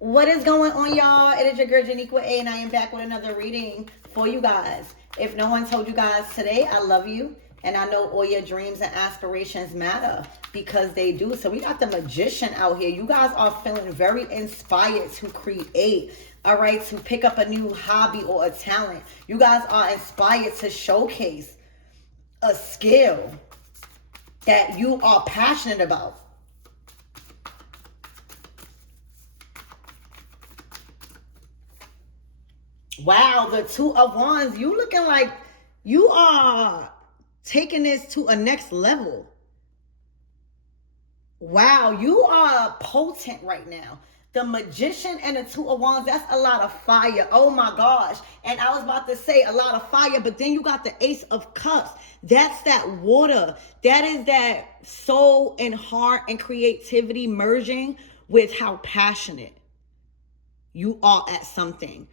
What is going on, y'all? It is your girl Janiqua A, and I am back with another reading for you guys. If no one told you guys today, I love you, and I know all your dreams and aspirations matter because they do. So we got the magician out here. You guys are feeling very inspired to create, all right, to pick up a new hobby or a talent. You guys are inspired to showcase a skill that you are passionate about. Wow, the Two of Wands. You looking like you are taking this to a next level. Wow, you are potent right now. The magician and the Two of Wands, that's a lot of fire. Oh my gosh. And I was about to say a lot of fire, but then you got the Ace of Cups. That's that water. That is that soul and heart and creativity merging with how passionate you are at something.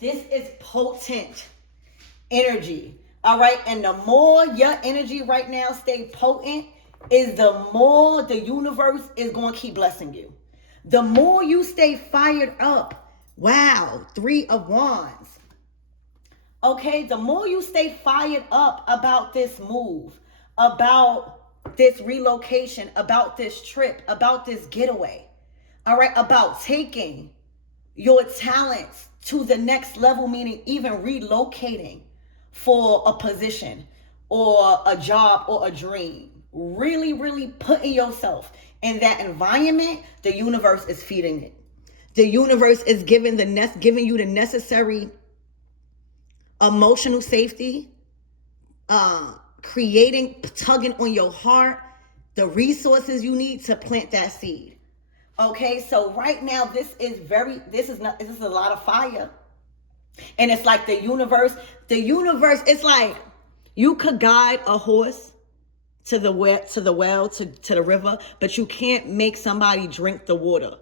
This is potent energy. All right. And the more your energy right now stay potent, is the more the universe is going to keep blessing you. The more you stay fired up. Wow. Three of Wands. Okay. The more you stay fired up about this move, about this relocation, about this trip, about this getaway. All right. About taking your talents to the next level, meaning even relocating for a position or a job or a dream. Really, really putting yourself in that environment. The universe is feeding it. The universe is giving you the necessary emotional safety, tugging on your heart, the resources you need to plant that seed. Okay, so right now this is a lot of fire. And it's like the universe, it's like you could guide a horse to the well, to the river, but you can't make somebody drink the water.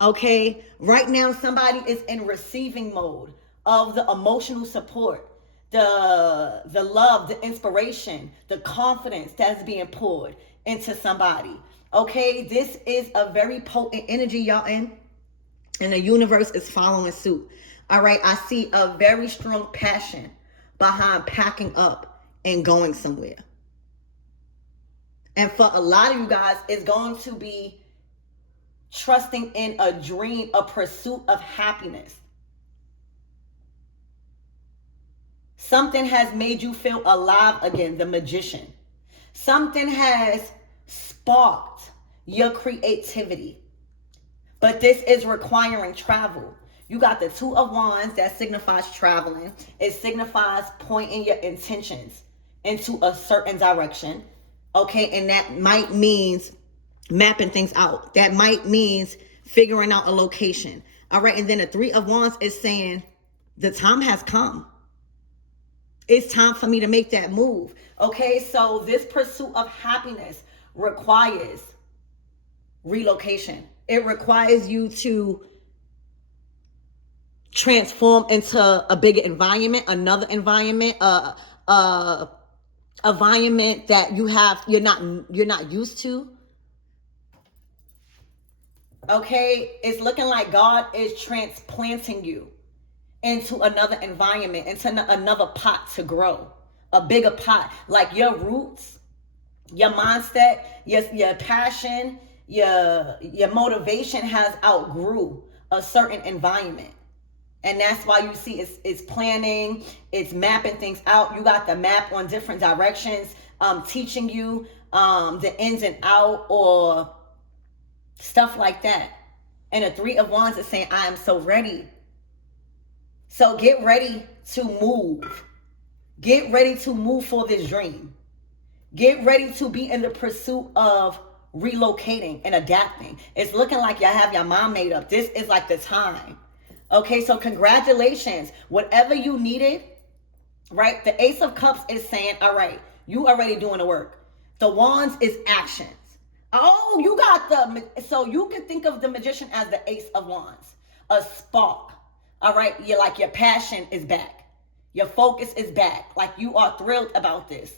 Okay? Right now somebody is in receiving mode of the emotional support, the love, the inspiration, the confidence that's being poured into somebody. Okay, this is a very potent energy y'all in, and the universe is following suit. All right, I see a very strong passion behind packing up and going somewhere. And for a lot of you guys, it's going to be trusting in a dream, a pursuit of happiness. Something has made you feel alive again, the magician. Something has sparked your creativity. But this is requiring travel. You got the Two of Wands that signifies traveling. It signifies pointing your intentions into a certain direction. Okay, and that might means mapping things out. That might means figuring out a location. All right, and then the Three of Wands is saying the time has come. It's time for me to make that move. Okay, so this pursuit of happiness requires relocation. It requires you to transform into a bigger environment, another environment, environment that you're not used to. Okay, it's looking like God is transplanting you into another environment, into another pot to grow, a bigger pot. Like your roots, your mindset, your passion, your motivation has outgrew a certain environment. And that's why you see it's planning, it's mapping things out. You got the map on different directions, teaching you the ins and out or stuff like that. And the Three of Wands is saying, I am so ready. So get ready to move. Get ready to move for this dream. Get ready to be in the pursuit of relocating and adapting. It's looking like y'all have your mind made up. This is like the time. Okay, so congratulations. Whatever you needed, right? The Ace of Cups is saying, all right, you already doing the work. The Wands is actions. Oh, you got so you can think of the magician as the Ace of Wands. A spark. All right, your passion is back. Your focus is back. Like you are thrilled about this.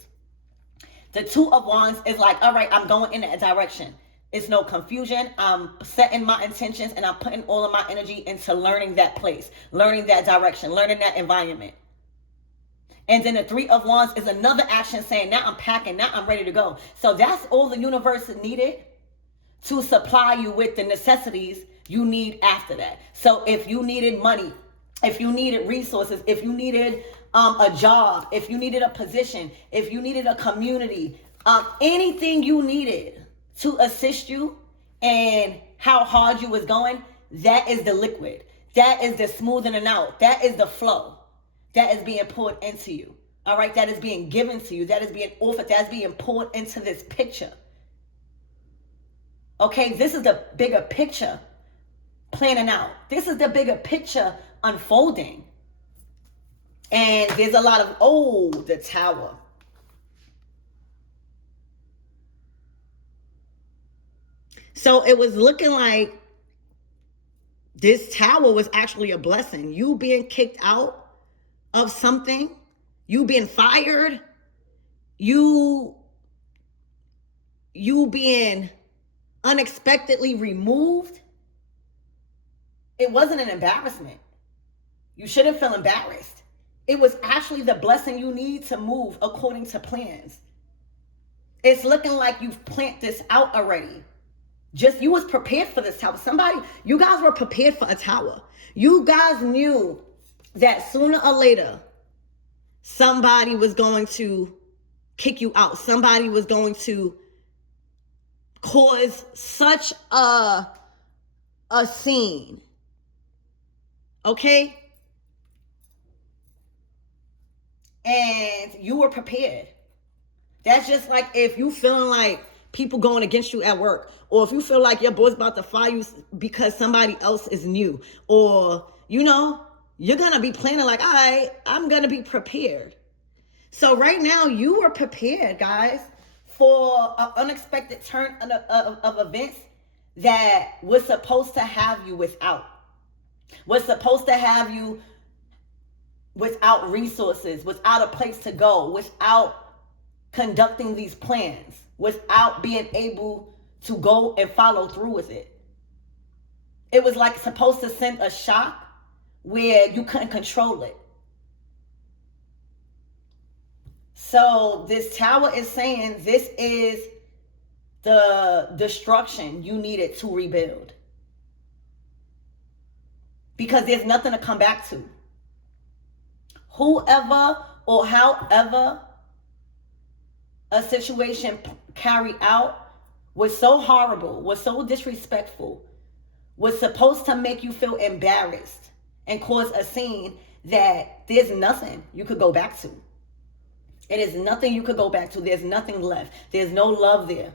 The Two of Wands is like, all right, I'm going in that direction. It's no confusion. I'm setting my intentions and I'm putting all of my energy into learning that place, learning that direction, learning that environment. And then the Three of Wands is another action saying, now I'm packing, now I'm ready to go. So that's all the universe needed to supply you with the necessities you need after that. So if you needed money, if you needed resources, if you needed a job, if you needed a position, if you needed a community, anything you needed to assist you and how hard you was going, that is the liquid. That is the smoothing out. That is the flow that is being poured into you. All right, that is being given to you. That is being offered. That is being poured into this picture. Okay, this is the bigger picture planning out. This is the bigger picture unfolding. And there's a lot of, the Tower. So it was looking like this Tower was actually a blessing. You being kicked out of something, you being fired, you being unexpectedly removed. It wasn't an embarrassment. You shouldn't feel embarrassed. It was actually the blessing you need to move according to plans. It's looking like you've planned this out already. You was prepared for this tower. You guys were prepared for a tower. You guys knew that sooner or later, somebody was going to kick you out. Somebody was going to cause such a scene. Okay? And you were prepared. That's just like if you feeling like people going against you at work, or if you feel like your boss about to fire you because somebody else is new, or, you're going to be planning like, all right, I'm going to be prepared. So right now you are prepared, guys, for an unexpected turn of events that was supposed to have you without. Was supposed to have you without resources, without a place to go, without conducting these plans, without being able to go and follow through with it. It was like supposed to send a shock where you couldn't control it. So this Tower is saying this is the destruction you needed to rebuild. Because there's nothing to come back to. Whoever or however a situation carried out was so horrible, was so disrespectful, was supposed to make you feel embarrassed and cause a scene that there's nothing you could go back to. It is nothing you could go back to. There's nothing left. There's no love there.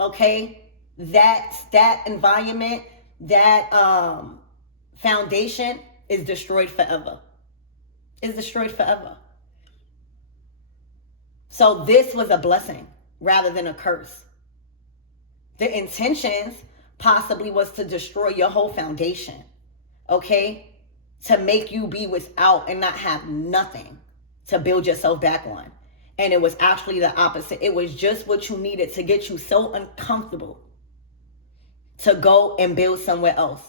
Okay? That environment, that foundation is destroyed forever. Is destroyed forever. So this was a blessing rather than a curse. The intentions possibly was to destroy your whole foundation. Okay? To make you be without and not have nothing to build yourself back on. And it was actually the opposite. It was just what you needed to get you so uncomfortable to go and build somewhere else.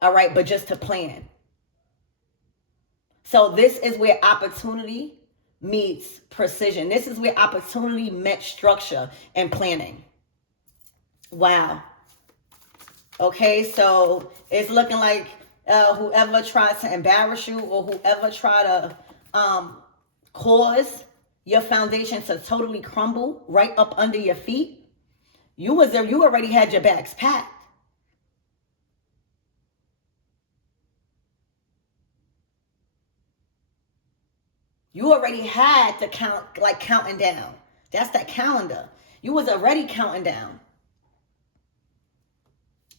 All right, but just to plan. So this is where opportunity meets precision. This is where opportunity met structure and planning. Wow. Okay, so it's looking like whoever tried to embarrass you or whoever tried to cause your foundation to totally crumble right up under your feet, you already had your bags packed. You already had the counting down. That's that calendar. You was already counting down.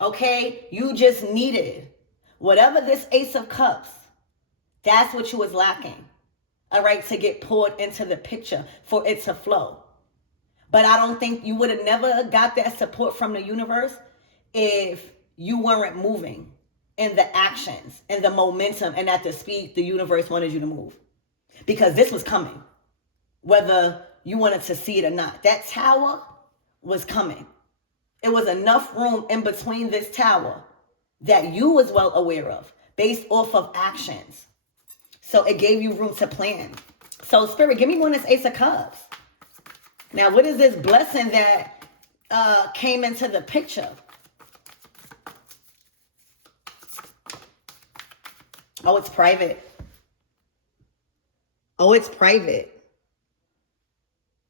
Okay? You just needed whatever this Ace of Cups, that's what you was lacking. All right? To get poured into the picture for it to flow. But I don't think you would have never got that support from the universe if you weren't moving in the actions and the momentum and at the speed the universe wanted you to move. Because this was coming, whether you wanted to see it or not. That tower was coming. It was enough room in between this tower that you was well aware of based off of actions. So it gave you room to plan. So Spirit, give me one of this Ace of Cups. Now, what is this blessing that came into the picture? Oh, it's private. Oh, it's private.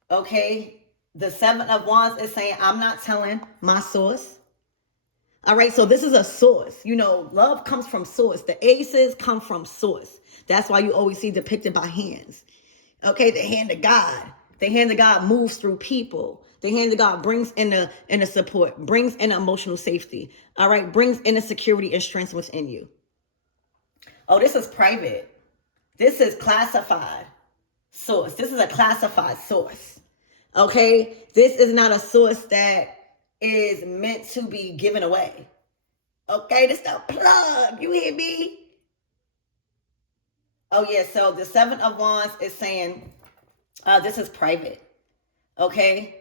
Okay. The Seven of Wands is saying, I'm not telling my source. All right. So this is a source. You know, love comes from source. The aces come from source. That's why you always see depicted by hands. Okay. The hand of God. The hand of God moves through people. The hand of God brings in the support, brings in emotional safety. All right. Brings in the security and strength within you. Oh, this is private. This is classified source. This is a classified source. Okay? This is not a source that is meant to be given away. Okay? This is a plug. You hear me? Oh, yeah. So the Seven of Wands is saying this is private. Okay?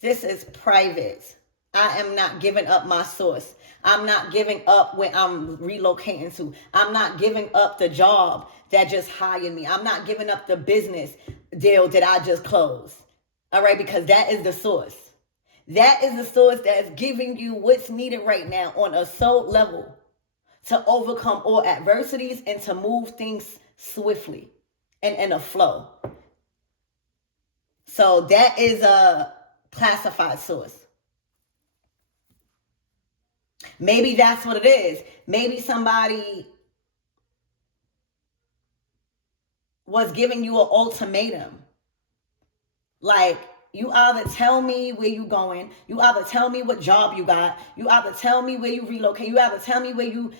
This is private. I am not giving up my source. I'm not giving up where I'm relocating to. I'm not giving up the job that just hired me. I'm not giving up the business deal that I just closed. All right, because that is the source. That is the source that is giving you what's needed right now on a soul level to overcome all adversities and to move things swiftly and in a flow. So that is a classified source. Maybe that's what it is. Maybe somebody was giving you an ultimatum. Like, you either tell me where you going, you either tell me what job you got, you either tell me where you relocate, you either tell me where you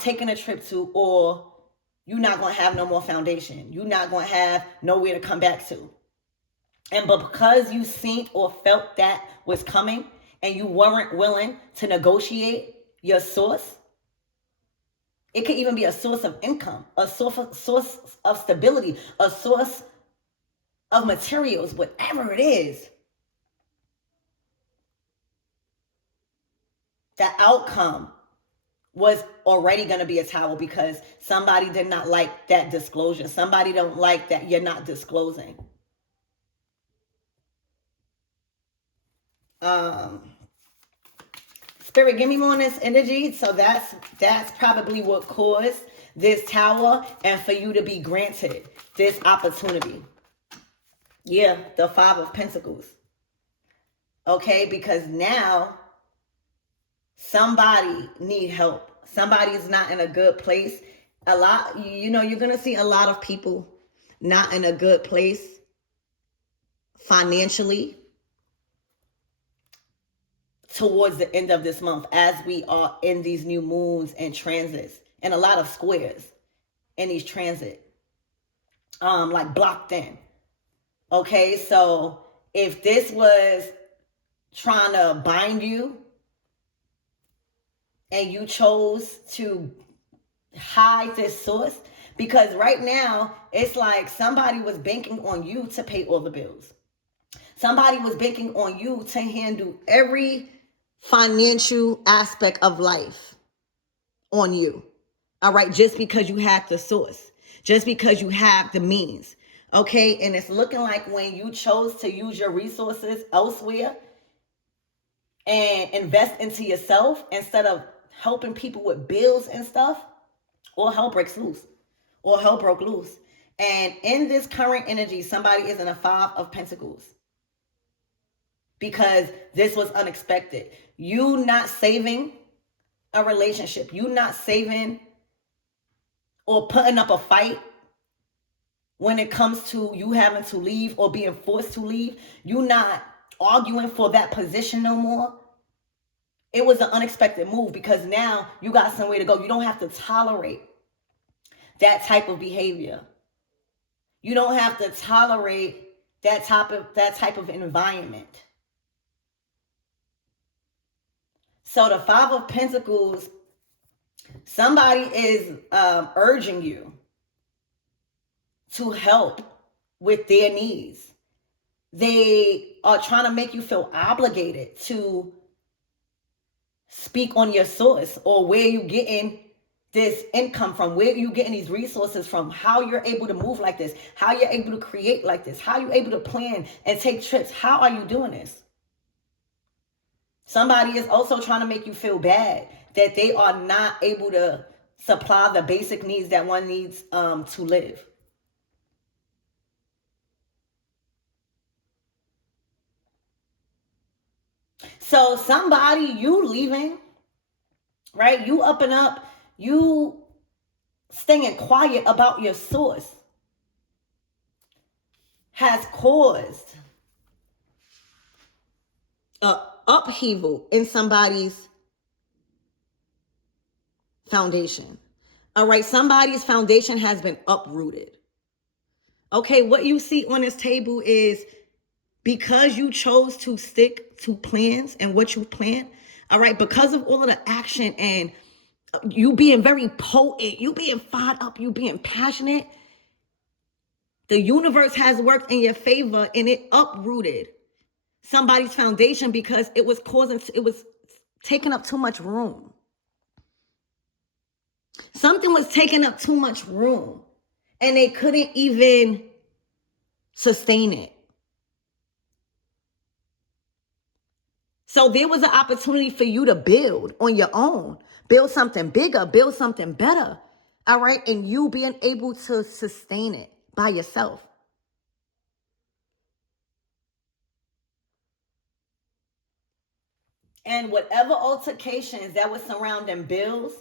taking a trip to, or you're not going to have no more foundation. You're not going to have nowhere to come back to. But because you seen or felt that was coming and you weren't willing to negotiate your source, it could even be a source of income, a source of stability, a source of materials, whatever it is. The outcome was already going to be a tower because somebody did not like that disclosure. Somebody don't like that you're not disclosing. Spirit, give me more on this energy. So that's probably what caused this tower and for you to be granted this opportunity. Yeah, the Five of Pentacles. Okay, because now somebody need help. Somebody's not in a good place. You're going to see a lot of people not in a good place financially towards the end of this month as we are in these new moons and transits and a lot of squares in these transit like blocked in. Okay, so if this was trying to bind you and you chose to hide this source, because right now it's like somebody was banking on you to pay all the bills. Somebody was banking on you to handle every financial aspect of life on you. All right, just because you have the source, just because you have the means. Okay, and it's looking like when you chose to use your resources elsewhere and invest into yourself instead of helping people with bills and stuff, all hell breaks loose. All hell broke loose. And in this current energy, somebody is in a Five of Pentacles because this was unexpected. You not saving a relationship, you not saving or putting up a fight when it comes to you having to leave or being forced to leave, you not arguing for that position no more. It was an unexpected move because now you got somewhere to go. You don't have to tolerate that type of behavior. You don't have to tolerate that type of environment. So the Five of Pentacles, somebody is urging you to help with their needs. They are trying to make you feel obligated to speak on your source, or where you getting this income from, where you getting these resources from, how you're able to move like this, how you're able to create like this, how you're able to plan and take trips. How are you doing this? Somebody is also trying to make you feel bad that they are not able to supply the basic needs that one needs to live. So somebody, you leaving, right? You up and up, you staying quiet about your source has caused a upheaval in somebody's foundation. All right, somebody's foundation has been uprooted. Okay, what you see on this table is because you chose to stick to plans and what you plan. All right, because of all of the action and you being very potent, you being fired up, you being passionate, the universe has worked in your favor and it uprooted somebody's foundation because it was taking up too much room. Something was taking up too much room and they couldn't even sustain it. So there was an opportunity for you to build on your own, build something bigger, build something better. All right. And you being able to sustain it by yourself. And whatever altercations that was surrounding bills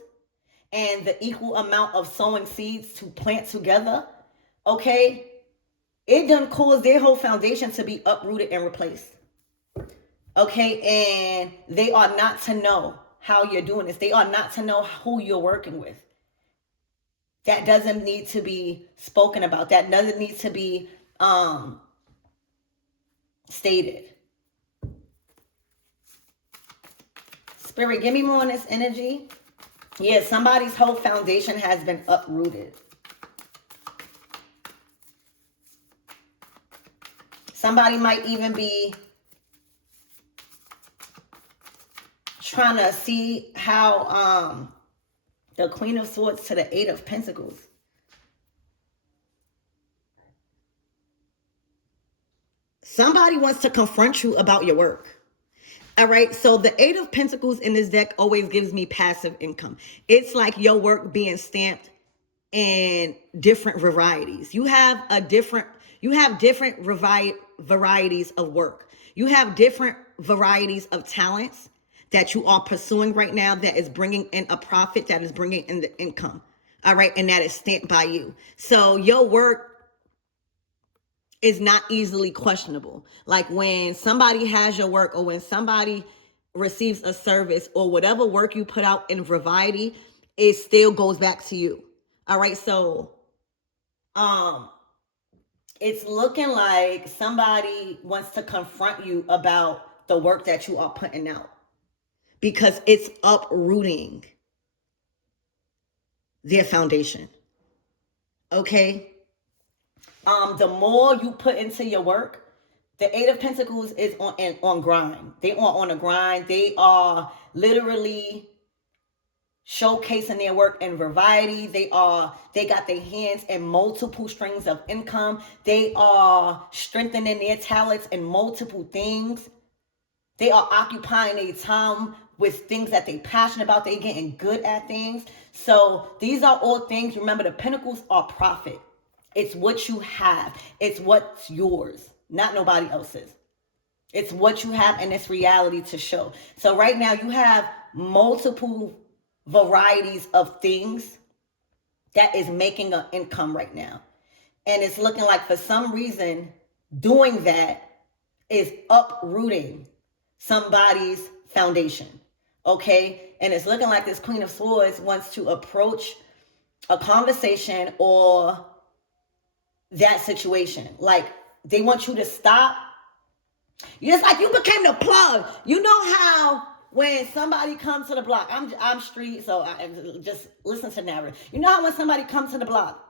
and the equal amount of sowing seeds to plant together, okay, it done caused their whole foundation to be uprooted and replaced. Okay, and they are not to know how you're doing this. They are not to know who you're working with. That doesn't need to be spoken about. That doesn't need to be stated. Spirit, give me more on this energy. Yeah, somebody's whole foundation has been uprooted. Somebody might even be trying to see how the Queen of Swords to the Eight of Pentacles. Somebody wants to confront you about your work. All right, so the Eight of Pentacles in this deck always gives me passive income. It's like your work being stamped in different varieties. You have different varieties of work. You have different varieties of talents that you are pursuing right now that is bringing in a profit, that is bringing in the income. All right, and that is stamped by you. So your work is not easily questionable. Like when somebody has your work or when somebody receives a service or whatever work you put out in variety, it still goes back to you. All right. So, it's looking like somebody wants to confront you about the work that you are putting out because it's uprooting their foundation. Okay. The more you put into your work, the Eight of Pentacles is on grind. They are on a grind. They are literally showcasing their work in variety. They got their hands in multiple strings of income. They are strengthening their talents in multiple things. They are occupying their time with things that they're passionate about. They're getting good at things. So these are all things. Remember, the Pentacles are profit. It's what you have. It's what's yours, not nobody else's. It's what you have in this reality to show. So right now you have multiple varieties of things that is making an income right now. And it's looking like for some reason doing that is uprooting somebody's foundation. Okay? And it's looking like this Queen of Swords wants to approach a conversation or that situation. Like they want you to stop. It's like you became the plug. You know how when somebody comes to the block, I'm street, so I just listen to narrative. You know how when somebody comes to the block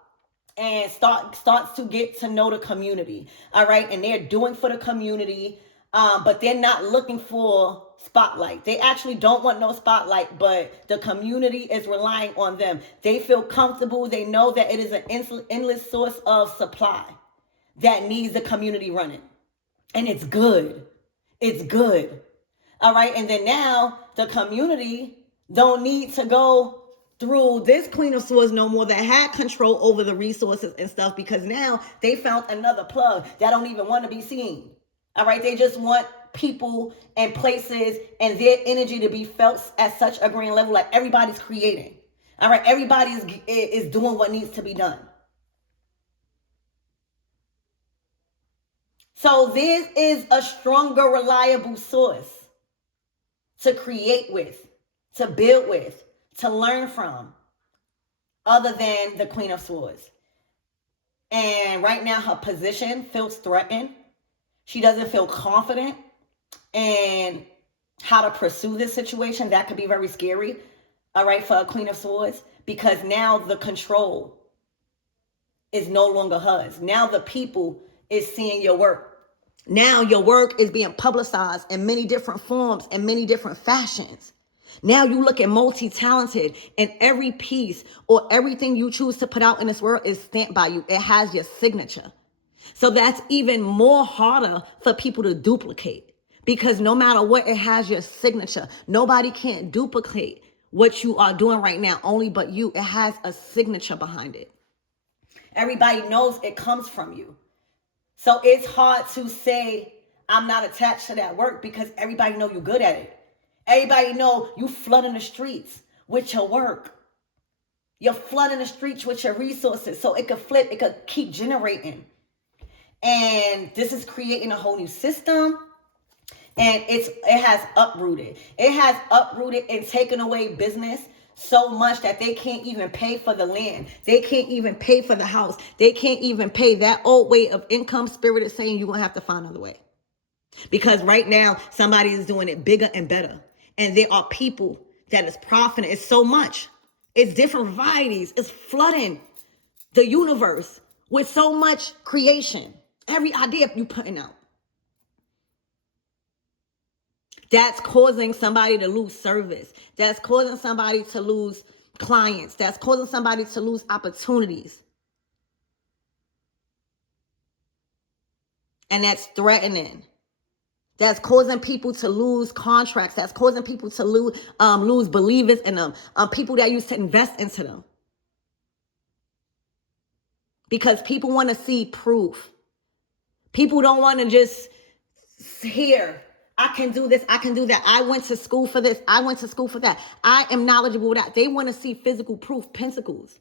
and starts to get to know the community, all right, and they're doing for the community, but they're not looking for spotlight. They actually don't want no spotlight, but the community is relying on them. They feel comfortable. They know that it is an endless source of supply that needs the community running. And it's good. It's good. All right. And then now the community don't need to go through this Queen of Swords no more, that had control over the resources and stuff, because now they found another plug that don't even want to be seen. All right. They just want people and places and their energy to be felt at such a grand level. Like everybody's creating. All right. Everybody is doing what needs to be done. So this is a stronger, reliable source to create with, to build with, to learn from, other than the Queen of Swords. And right now her position feels threatened. She doesn't feel confident in how to pursue this situation. That could be very scary, all right, for a Queen of Swords, because now the control is no longer hers. Now the people is seeing your work. Now your work is being publicized in many different forms and many different fashions. Now you look at multi-talented, and every piece or everything you choose to put out in this world is stamped by you. It has your signature. So that's even more harder for people to duplicate, because no matter what, it has your signature. Nobody can't duplicate what you are doing right now, only but you. It has a signature behind it. Everybody knows it comes from you. So it's hard to say, I'm not attached to that work, because everybody know you're good at it. Everybody know you flooding the streets with your work. You're flooding the streets with your resources. So it could flip, it could keep generating. And this is creating a whole new system. And it has uprooted. It has uprooted and taken away business so much that they can't even pay for the land. They can't even pay for the house. They can't even pay that old way of income. Spirit is saying you're going to have to find another way. Because right now, somebody is doing it bigger and better. And there are people that is profiting. It's so much. It's different varieties. It's flooding the universe with so much creation. Every idea you putting out. That's causing somebody to lose service. That's causing somebody to lose clients. That's causing somebody to lose opportunities. And that's threatening. That's causing people to lose contracts. That's causing people to lose believers in them. People that used to invest into them. Because people want to see proof. People don't want to just hear, I can do this, I can do that. I went to school for this, I went to school for that. I am knowledgeable with that. They want to see physical proof, pentacles.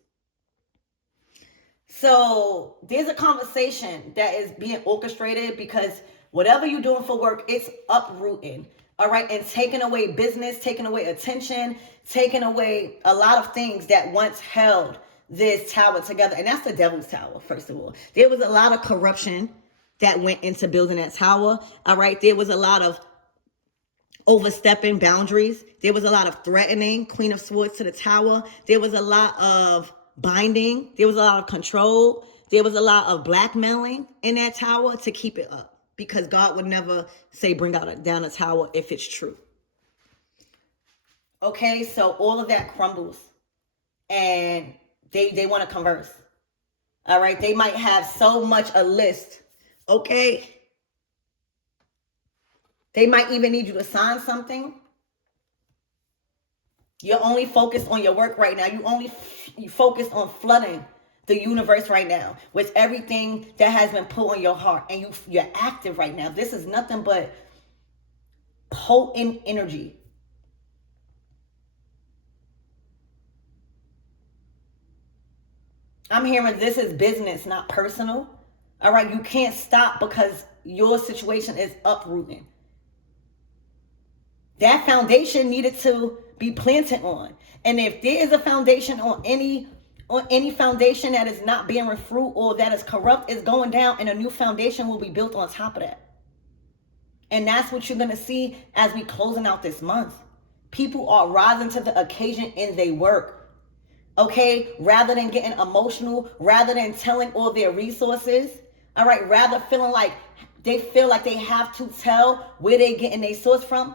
So there's a conversation that is being orchestrated, because whatever you're doing for work, it's uprooting, all right? And taking away business, taking away attention, taking away a lot of things that once held this tower together. And that's the devil's tower, first of all. There was a lot of corruption that went into building that tower, all right? There was a lot of overstepping boundaries. There was a lot of threatening, Queen of Swords, to the tower. There was a lot of binding. There was a lot of control. There was a lot of blackmailing in that tower to keep it up, because God would never say bring down a tower if it's true. Okay, so all of that crumbles, and they want to converse. All right, they might have so much a list. Okay, they might even need you to sign something. You're only focused on your work right now. You focus on flooding the universe right now with everything that has been put on your heart, and you're active right now. This is nothing but potent energy. I'm hearing this is business, not personal. All right, you can't stop because your situation is uprooting. That foundation needed to be planted on. And if there is a foundation on any foundation that is not bearing fruit or that is corrupt, is going down, and a new foundation will be built on top of that. And that's what you're going to see as we closing out this month. People are rising to the occasion in their work. Okay, rather than getting emotional, rather than telling all their resources, all right, rather feeling like they feel like they have to tell where they're getting their source from,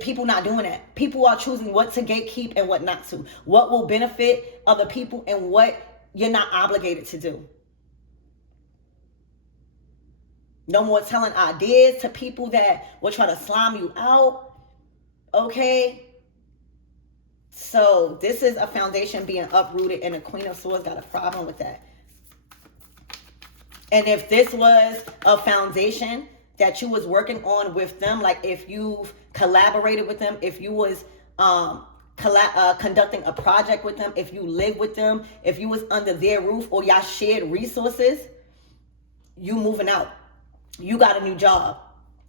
People not doing that. People are choosing what to gatekeep and what not to. What will benefit other people and what you're not obligated to do. No more telling ideas to people that will try to slime you out. Okay? So this is a foundation being uprooted, and the Queen of Swords got a problem with that. And if this was a foundation that you was working on with them, like if you've collaborated with them, if you was conducting a project with them, if you live with them, if you was under their roof or y'all shared resources, you moving out. You got a new job.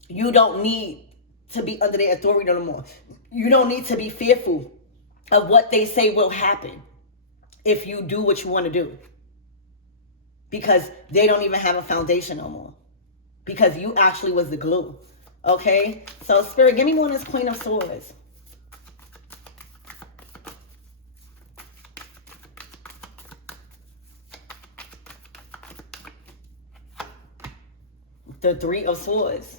You don't need to be under their authority no more. You don't need to be fearful of what they say will happen if you do what you want to do. Because they don't even have a foundation no more. Because you actually was the glue. Okay? So, Spirit, give me more on this Queen of Swords. The Three of Swords.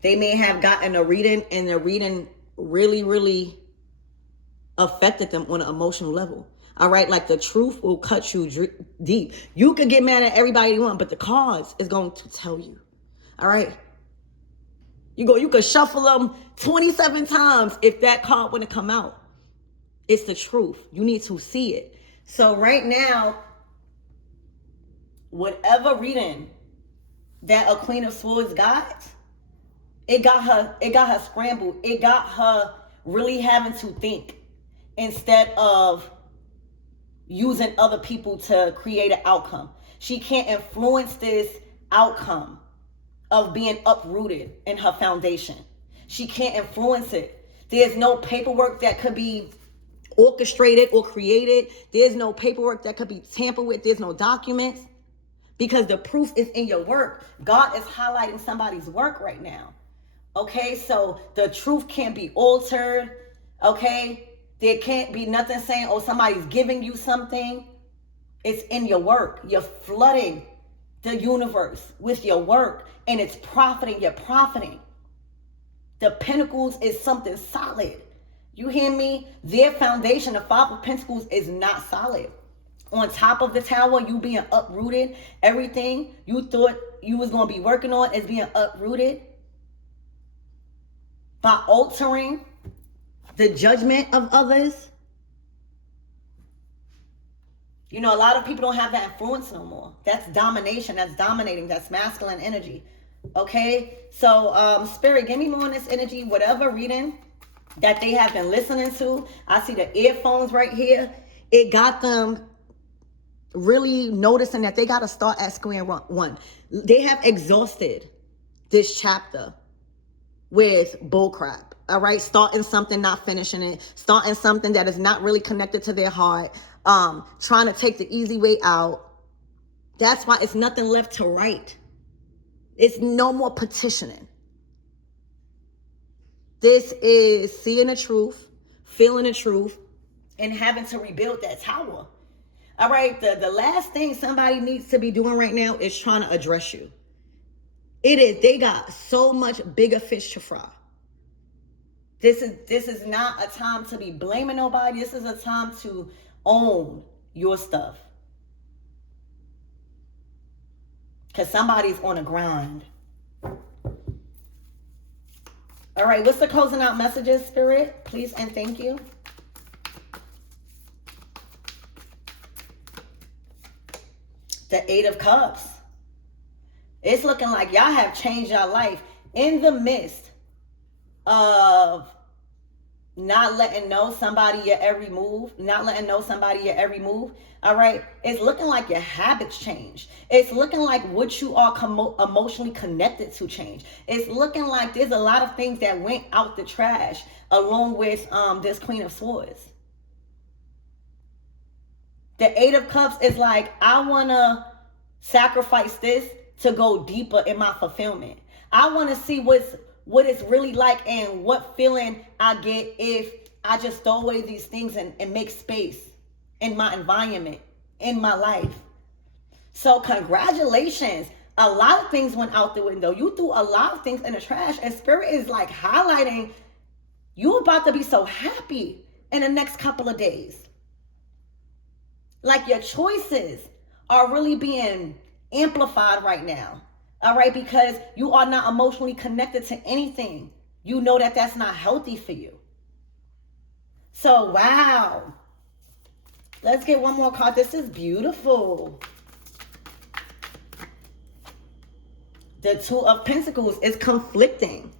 They may have gotten a reading, and the reading really, really affected them on an emotional level. All right? Like, the truth will cut you deep. You could get mad at everybody you want, but the cards is going to tell you. All right? You could shuffle them 27 times if that card wouldn't come out. It's the truth. You need to see it. So right now, whatever reading that a Queen of Swords got, it got her scrambled. It got her really having to think instead of using other people to create an outcome. She can't influence this outcome of being uprooted in her foundation. She can't influence it. There's no paperwork that could be orchestrated or created. There's no paperwork that could be tampered with. There's no documents. Because the proof is in your work. God is highlighting somebody's work right now. Okay, so the truth can't be altered. Okay, there can't be nothing saying, oh, somebody's giving you something. It's in your work. You're flooding the universe with your work, and it's profiting. You're profiting. The Pentacles is something solid. You hear me? Their foundation, the Five of Pentacles, is not solid. On top of the tower, you being uprooted. Everything you thought you was going to be working on is being uprooted by altering the judgment of others. You know, a lot of people don't have that influence no more. That's domination. That's dominating. That's masculine energy. Okay? So, Spirit, give me more on this energy. Whatever reading that they have been listening to. I see the earphones right here. It got them really noticing that they got to start at square one. They have exhausted this chapter with bullcrap. All right, starting something, not finishing it, starting something that is not really connected to their heart, trying to take the easy way out. That's why it's nothing left to write. It's no more petitioning. This is seeing the truth, feeling the truth, and having to rebuild that tower. All right, the last thing somebody needs to be doing right now is trying to address you. They got so much bigger fish to fry. This is not a time to be blaming nobody. This is a time to own your stuff. Because somebody's on a grind. All right, what's the closing out messages, Spirit? Please and thank you. The Eight of Cups. It's looking like y'all have changed your life in the midst of not letting know somebody your every move. All right. It's looking like your habits change. It's looking like what you are emotionally connected to change. It's looking like there's a lot of things that went out the trash along with this Queen of Swords. The Eight of Cups is like, I want to sacrifice this to go deeper in my fulfillment. I want to see what it's really like and what feeling I get if I just throw away these things and make space in my environment, in my life. So congratulations. A lot of things went out the window. You threw a lot of things in the trash, and Spirit is like highlighting You're about to be so happy in the next couple of days. Like your choices are really being amplified right now. All right, because you are not emotionally connected to anything. You know that that's not healthy for you. So, wow. Let's get one more card. This is beautiful. The Two of Pentacles is conflicting.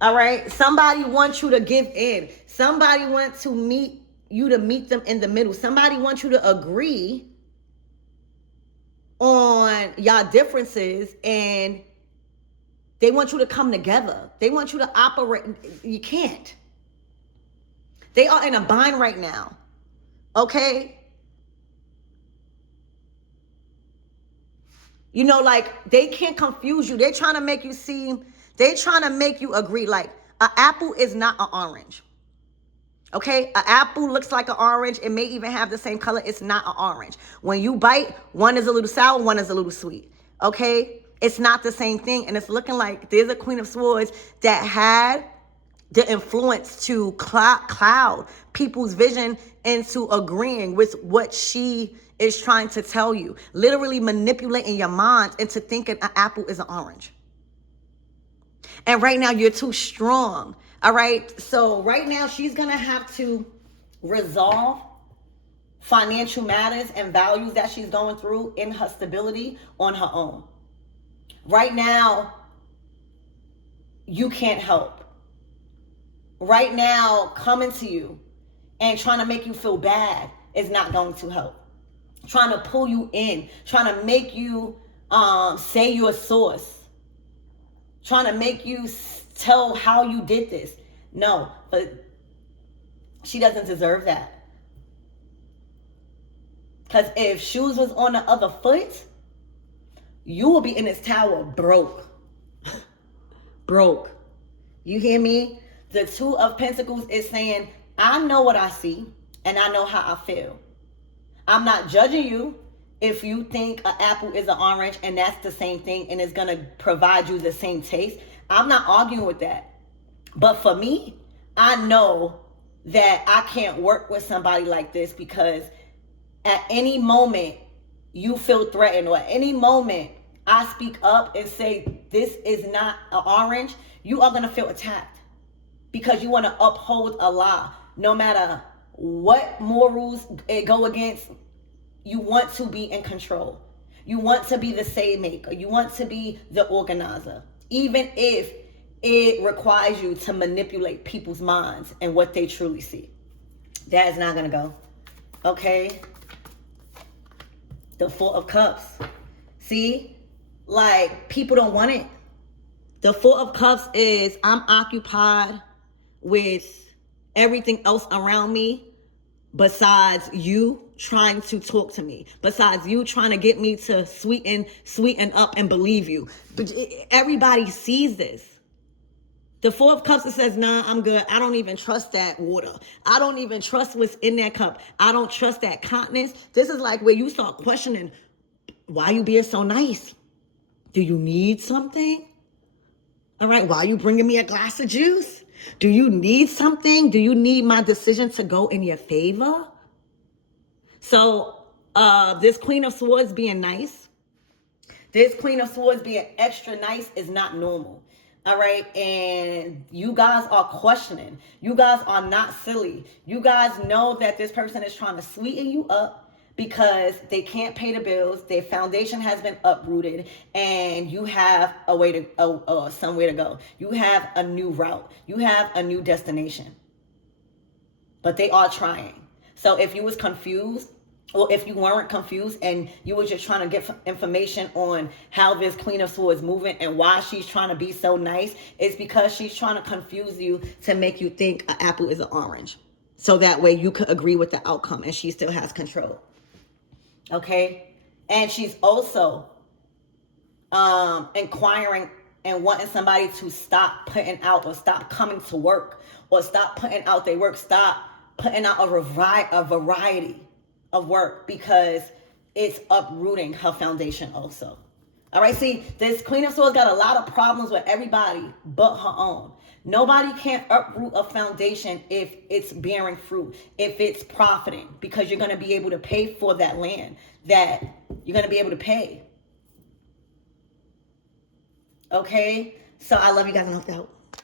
All right. Somebody wants you to give in. Somebody wants to meet them in the middle. Somebody wants you to agree on y'all differences, and they want you to come together. They want you to operate. You can't. They are in a bind right now. Okay? You know, like, they can't confuse you. They're trying to make you agree. Like, an apple is not an orange. Okay? An apple looks like an orange. It may even have the same color. It's not an orange. When you bite, one is a little sour, one is a little sweet. Okay? It's not the same thing. And it's looking like there's a Queen of Swords that had the influence to cloud people's vision into agreeing with what she is trying to tell you. Literally manipulating your mind into thinking an apple is an orange. And right now you're too strong. All right. So right now she's going to have to resolve financial matters and values that she's going through in her stability on her own. Right now, you can't help. Right now, coming to you and trying to make you feel bad is not going to help. Trying to pull you in, trying to make you say your source, trying to make you tell how you did this. No, but she doesn't deserve that. Because if shoes was on the other foot, you will be in this tower broke. Broke. You hear me? The Two of Pentacles is saying, I know what I see and I know how I feel. I'm not judging you if you think an apple is an orange and that's the same thing and it's going to provide you the same taste. I'm not arguing with that. But for me, I know that I can't work with somebody like this, because at any moment you feel threatened, or at any moment I speak up and say this is not an orange, you are going to feel attacked. Because you want to uphold a lie. No matter what morals it go against, you want to be in control. You want to be the say maker. You want to be the organizer. Even if it requires you to manipulate people's minds and what they truly see. That is not going to go. Okay? The Four of Cups. See? Like, people don't want it. The Four of Cups is, I'm occupied with everything else around me besides you trying to talk to me, besides you trying to get me to sweeten up and believe you. But everybody sees this. The Four of Cups, it says, nah, I'm good. I don't even trust that water. I don't even trust what's in that cup. I don't trust that kindness. This is like where you start questioning, why you being so nice? Do you need something? All right, why are you bringing me a glass of juice? Do you need something? Do you need my decision to go in your favor? So this Queen of Swords being nice, this Queen of Swords being extra nice is not normal. All right. And you guys are questioning. You guys are not silly. You guys know that this person is trying to sweeten you up because they can't pay the bills. Their foundation has been uprooted and you have a way to, somewhere to go. You have a new route. You have a new destination. But they are trying. So if you was confused, or if you weren't confused and you were just trying to get information on how this Queen of Swords is moving and why she's trying to be so nice, it's because she's trying to confuse you to make you think an apple is an orange. So that way you could agree with the outcome and she still has control. Okay? And she's also inquiring and wanting somebody to stop putting out or stop coming to work or stop putting out their work, stop putting out a variety of work because it's uprooting her foundation also. All right, see, this Queen of Swords got a lot of problems with everybody but her own. Nobody can uproot a foundation if it's bearing fruit, if it's profiting, because you're going to be able to pay for that land, that you're going to be able to pay. Okay? So I love you guys. I knocked out.